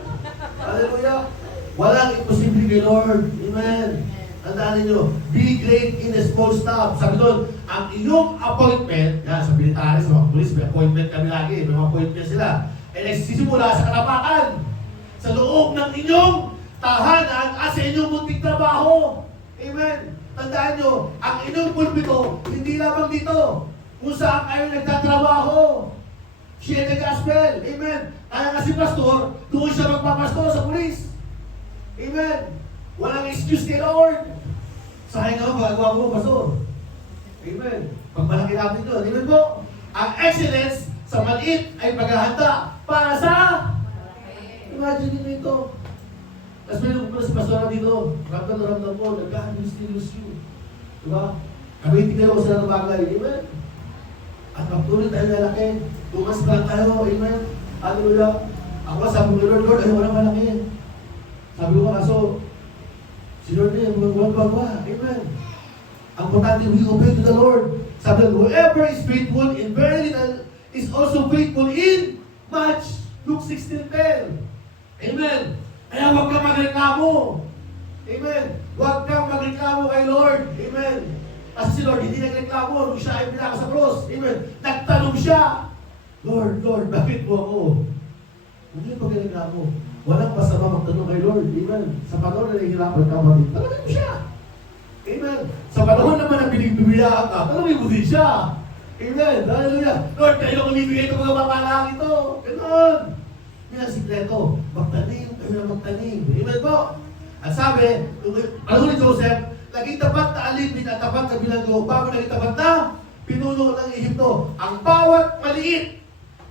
Hallelujah. Walang imposible kay Lord. Amen. Tandaan ninyo, be great in the small stuff. Sabi doon, ang iyong appointment, yan, sa military, sa mga police, may appointment kami lagi, may mga appointment sila. Nagsisimula sa karapatan, sa loob ng inyong tahanan at sa inyong munting trabaho. Amen. Tandaan nyo, ang inyong pulpito, hindi lamang dito, kung saan kayo nagtatrabaho. Share the gospel. Amen. Kaya nga si pastor, doon siya magpapastor sa pulis. Amen. Walang excuse kay Lord. Sayang naman, magagawa mo, pastor. Amen. Pagmalaki natin doon. Amen po. Ang excellence sa maliit ay paghahanda para sa... Imagine nyo ito. Tapos may nagpupunta si pastora dito. Ramdam na ramdam po, God will still use you. Diba? Kamitin kayo sa ng bagay. Amen. At pagtuloy tayo lalaki. Tumas pa lang tayo. Amen. Hallelujah. Ako sabi ko, Lord, ayaw ko na malaki. Sabi ko kaso, si Lord niya, walang bawa. Amen. Ang importante, we obey to the Lord. Sabi ko, whoever is faithful in very little is also faithful in much. Luke 16:10. Amen. Kaya huwag kang magreklamo. Amen. Huwag kang magreklamo kay Lord. Amen. Kasi si Lord hindi nagreklamo nung siya ay pinaka sa cross. Amen. Nagtanong siya, Lord, bakit mo ako? Hindi pa nagreklamo. walang masama magtanong kay Lord. Amen. Sa panahon na nahihirapan ka, kapatid, tanongin mo siya. Amen. Sa panahon naman na binibiyaan ka, tanongin mo din siya. Amen. Hallelujah. Lord, kayo lang kumibigay itong mga papalang ito. Ganon. Yan ang sikreto. Magtanim, kayo na magtanim. Amen po. At sabi, ano ni Joseph, naging tapat na alipin at tapat na bilanggo bago naging tapat na pinuno ng Ehipto. Ang bawat maliit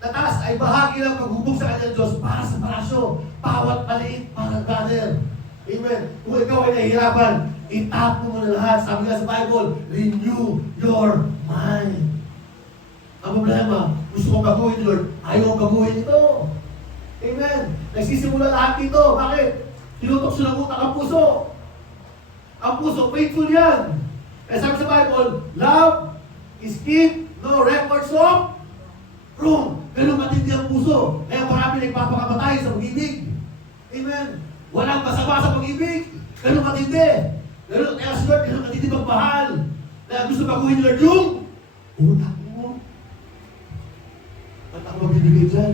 na taas ay bahagi ng paghubog sa kanyang Diyos para sa parasyo. Bawat maliit para brother. Amen. Kung ikaw ay nahihirapan, itap mo na lahat. Sabi nga sa Bible, renew your mind. Ang problema, gusto kong baguhin ni Lord, ayaw kong baguhin ito. Amen. Nagsisimula lahat dito. Bakit? Tinutok siya ng utak ang puso. Ang puso, faithful yan. Kaya sabi sa Bible, love is keep no records of wrong. Pero matindi ang puso. Kaya marami nagpapakamatay sa pag-ibig. Amen. Walang masama sa pag-ibig. Pero matindi. Pero kaya si Lord, pero matindi magmahal. Kaya gusto baguhin ni Lord yung utak mo. Ba't ako magbibigay dyan?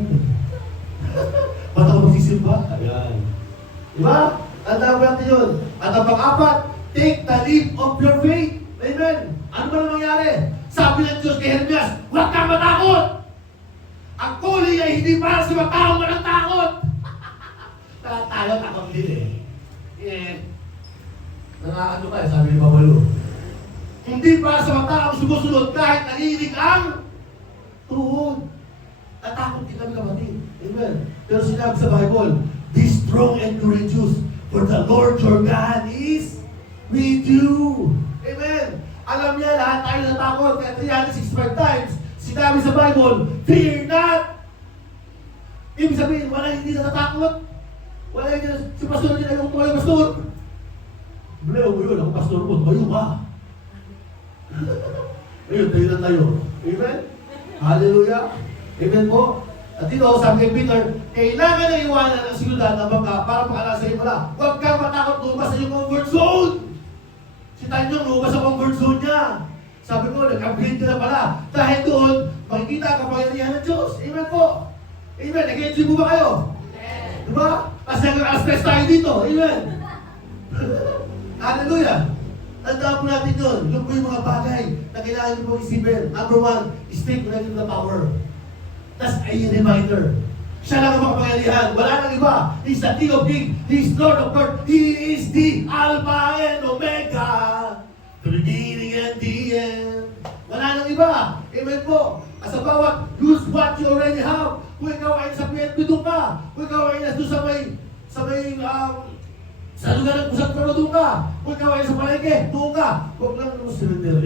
Ba't ako magsisimba? Ayan. Diba? Tandaan mo natin yun. At ang pang-apat, take the leap of your faith. Amen. Ano ba na mangyari? Sabi ng Diyos kay Jeremias, huwag kang matakot! Ang calling ay hindi para sa mga taong walang takot! Tayo, takot din Nangakano ka sabi ni Pablo. Hindi para sa mga taong sumusunod kahit nanginig ang tuhod. Natakot din kami kapatid. Amen. Pero sinabi sa Bible, be strong and courageous, for the Lord your God is with you. Amen. Alam niya, lahat tayo natakot. Kaya 365 times, sinabi sa Bible, fear not. Ibig sabihin, wala hindi natatakot. Wala hindi si pastor niya ayaw tumayo, pastor. Bleo mo yun, ako pastor mo, tumayo ka. Ayun, tayo na tayo. Amen? Hallelujah. Amen po. At dito, sabi kay Peter, kailangan na iwanan ang siyudad ng bangka para makala sa iyo pala. Huwag kang matakot lumabas sa iyong comfort zone. Si Tanyong lumabas sa comfort zone niya. Sabi ko, nag-upgrade ka na pala. Dahil doon, makikita ang kapangyarihan ng Diyos. Amen po. Amen. Nag-enjoy mo ba kayo? Amen. Diba? Kasi nag-stress tayo dito. Amen. Hallelujah. Tandaan po natin yun. Yun po yung mga bagay na kailangan nyo pong isipin. Number one, stay connected to the power. That's a reminder. Siya lang ang makapangyarihan. Wala nang iba. He's the King of Kings. He's Lord of Lords. He is the Alpha and Omega. The beginning and the end. Wala nang iba. Amen po. At sa bawat, use what you already have. Kung ikaw ay sa PNP, doon ka. Kung ikaw ay nasa sa lugar ng pusat ka, doon ka. Kung ikaw ay sa palengke, doon ka. Huwag lang naman sa cemetery.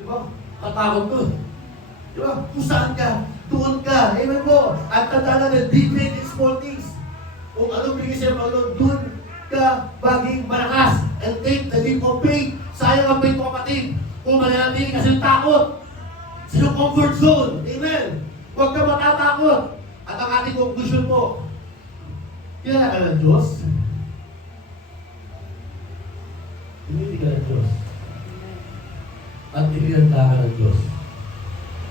Diba? Tatakot ko. Diba? Kung saan ka, doon ka. Amen po. At tandaan natin, big, great, and small things. Kung anong bigay sa'yo, Panginoon, doon ka maging malakas. And take the leap of faith. Sayang ang faith mo, kapatid. Kung mananatili ka sa takot. Sa iyong comfort zone. Amen. Huwag ka matatakot. At ang ating conclusion po, kilala ka ng Diyos? Hindi ka ng Diyos. At inilanta ka ng Diyos.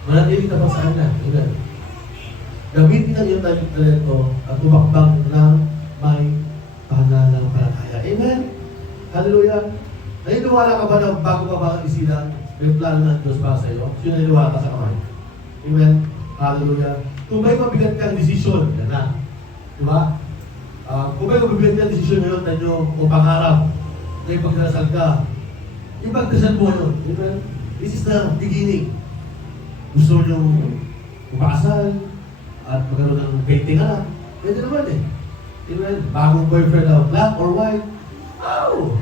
Manatili ka pa sa Kanya. Amen. Gamitin ang iyong talento at tumakbang ng may pananampalataya. Amen. Hallelujah. Naniniwala ka ba na bago ka ba isilang may plano ng Diyos para sa iyo? Sino naniniwala ka sa kamay? Amen. Hallelujah. Kung may mabigat kang desisyon, yan na. Diba? Kung may mabigat kang desisyon ngayon, tanyo o pangarap, na ipagdasal ka, ipagdasal mo yun. Amen. This is the beginning. Gusto nyo upakasal at magkaroon ng painting anak. Pwede naman eh. Amen. Bagong boyfriend na black or white. Oh!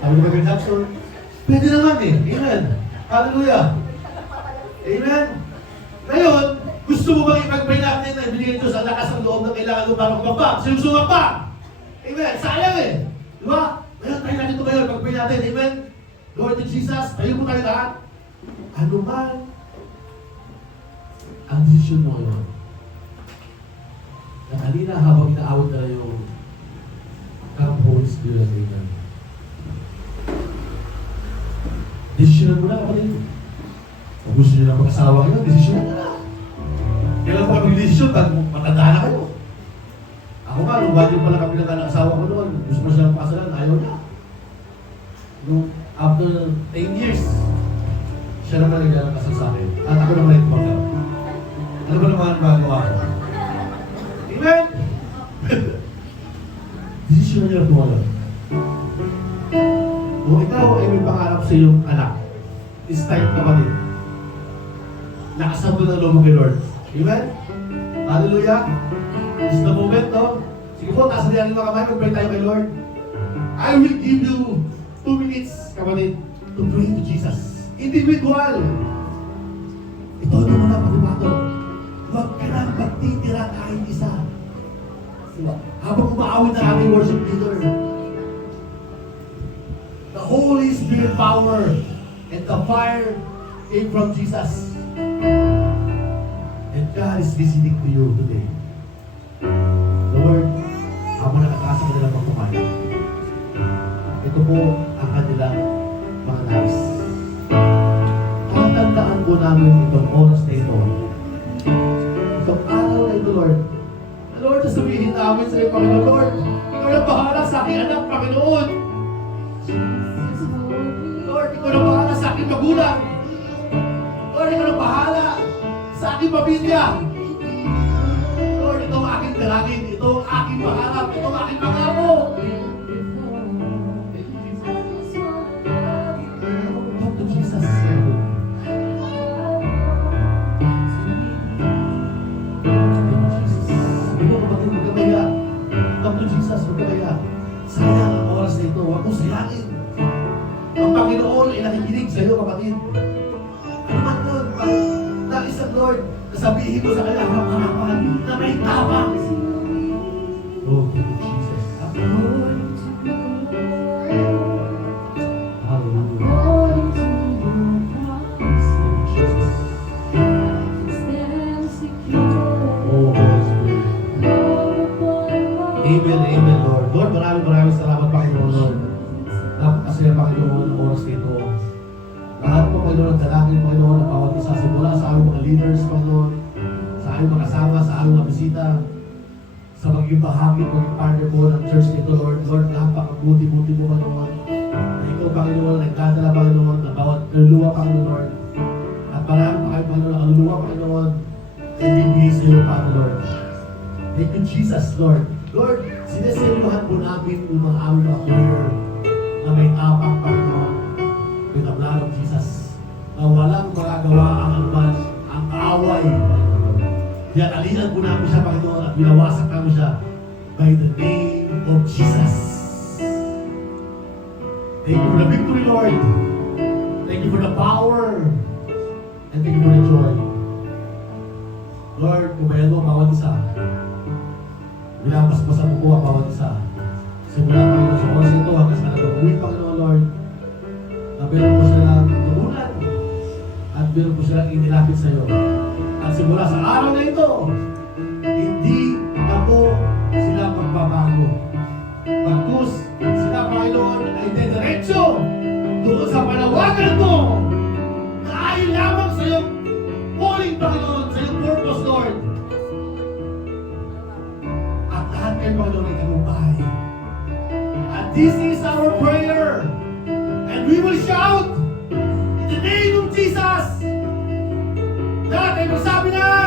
Sabi ni Michael Jackson, pwede naman eh. Amen. Hallelujah. Amen. Ngayon, gusto mo bang ipag-pray natin na ibigay Diyos ang lakas ng loob na kailangan mo para magpapag? Sino sumapag? Amen. Sayang eh. Diba? Ngayon, tayo natin ito ngayon. Pag-pray natin. Amen. Lord to Jesus, tayo mo tayo lahat. Ano man ang desisyon mo ngayon? Na kanina habang inaawit na yung Come Holy Spirit. Amen. Desisyonan mo na kapatid. Kung gusto nyo na mag-asawa kayo, desisyonan mo na. Kailan po kami desisyon pag matanda na kayo? 1 year pa lang kami nag-asawa ko noon. Gusto mo siya pasalan, ayaw niya. Nung after 10 years, siya naman naglalakasal sa akin. At ako naman ito baka. Ano ba naman ang magawa ko? Amen! Desisyon niya na tuwala. Kung ikaw ay may pangarap sa iyong anak, it's time ka pa din. Nakasabi ng loob mo kay Lord. Amen? Hallelujah! It's the moment, no? Sige po, taas na yan mga kamay, mag-pray tayo kay Lord. I will give you 2 minutes, kapatid, to pray to Jesus. Individual. Ito mo na pag-umato. Huwag ka na magtitira kahit isa. Habang umaawit na aming worship leader, the Holy Spirit power and the fire came from Jesus. And God is listening to you today. Lord, habang nakataas sa kanilang pagkumain, ito po ang kanilang mga nais. Tatandaan po namin itong oras na ito. Itong araw na ito, Lord. Lord, sabihin namin sa iyo, Panginoon, Lord, ikaw na bahala sa aking anak, Panginoon. Lord, ikaw na bahala sa aking magulang. Lord, ikaw na bahala sa aking pamilya. Lord, ito ang aking dalangin, ito ang aking pangarap, ito ang aking pangako. Talk to Jesus. Talk to Jesus, magkabaya. Sayang ang oras na ito, huwag mo sayangin. Ang Panginoon ay nakikinig sa iyo, kapatid. Ano man yun, nais ang Lord, nasabihin mo sa kanya harapan na may tapang. Oh, Jesus. Hallelujah. Jesus. Oh, Holy Spirit. Amen, amen, Lord. Lord, maraming salamat, Panginoon, Lord. Napakasaya, Panginoon, ang oras nito. Lahat po, Panginoon, ang dalangin, Panginoon, ang bawat isa simula sa aming mga leaders, Panginoon, sa aming mga kasama, sa aming mga bisita, sa maging bahagi, maging partner po ng church nito, Lord. Lord, napakabuti-buti mo, Panginoon. Na ikaw, Panginoon, nagdadala, Panginoon, ng bawat kaluluwa, Panginoon, Lord. At marami pa kayo, Panginoon, ang kaluluwa, Panginoon, ay bibigay sa iyo, Panginoon, Lord. Thank you, Jesus, Lord. Lord, sineseryohan po namin yung mga aming mga prayer na may tapang, Panginoon, with the blood of Jesus, na walang magagawa ang anuman, ang away, Panginoon. Diatalian po namin siya, Panginoon, at binawasak namin siya by the name of Jesus. Thank you for the victory, Lord. Thank you for the power. And thank you for the joy. Lord, kumayan mo ang bawat isa. Binapaspasan mo po ang bawat isa. Simula, Panginoon, sa oras ito hanggang sa nag-uwi, Panginoon, Lord, na meron po silang turunan at meron po silang inilapit sa iyo. At simula sa araw na ito, hindi ako sila magbabago. Pagkus, sila, Panginoon, ay dediretso doon sa panawagan mo na ay lamang sa iyong calling, Panginoon, sa iyong purpose, Lord. At lahat kayo, Panginoon, ay tagumpay. And this is our prayer. And we will shout in the name of Jesus. Lahat ay magsabi na